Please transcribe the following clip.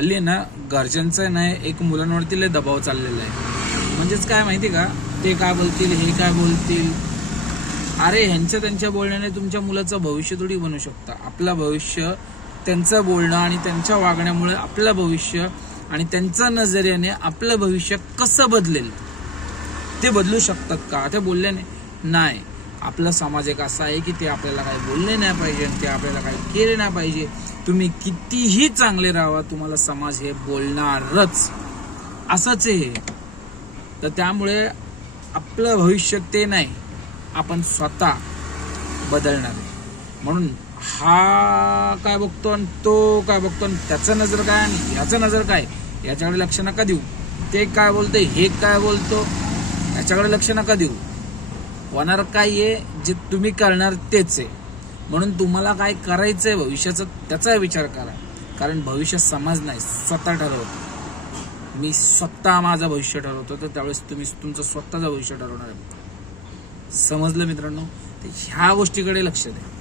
हल्ली ना घरच्यांचं नाही एक मुलांवरती लय दबाव चाललेला आहे. म्हणजेच काय माहिती का, ते काय बोलतील, हे काय बोलतील. अरे ह्यांच्या त्यांच्या बोलण्याने तुमच्या मुलाचं भविष्य थोडी बनू शकतं. आपलं भविष्य त्यांचं बोलणं आणि त्यांच्या वागण्यामुळे आपलं भविष्य आणि त्यांच्या नजरेने आपलं भविष्य कसं बदलेल ते बदलू शकतात का? ते बोलल्याने नाही. आपला समाज एक असा आहे की ते आपल्याला काही बोलले नाही पाहिजे आणि ते आपल्याला काही केले नाही पाहिजे. तुम्ही कितीही चांगले राहा, तुम्हाला समाज हे बोलणारच, असंच आहे. तर त्यामुळे आपलं भविष्य ते नाही, आपण स्वतः बदलणार आहे. म्हणून हा काय बघतो आणि तो काय बघतो आणि त्याचं नजर काय आणि याचं नजर काय, याच्याकडे लक्ष नका देऊ. ते काय बोलते, हे काय बोलतो, याच्याकडे लक्ष नका देऊ. होणार काय आहे, जे तुम्ही करणार तेच आहे. म्हणून तुम्हाला काय करायचंय भविष्याचा त्याचा विचार करा. कारण भविष्य समाज नाही, स्वतः ठरवतो. मी स्वतः माझं भविष्य ठरवतो, तर त्यावेळेस तुम्ही तुमचं स्वतःचं भविष्य ठरवणार आहे. समजलं मित्रांनो? ह्या गोष्टीकडे लक्ष द्या.